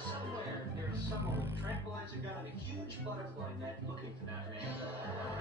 Somewhere, there's someone with a tranquilizer gun and a huge butterfly net looking for that man.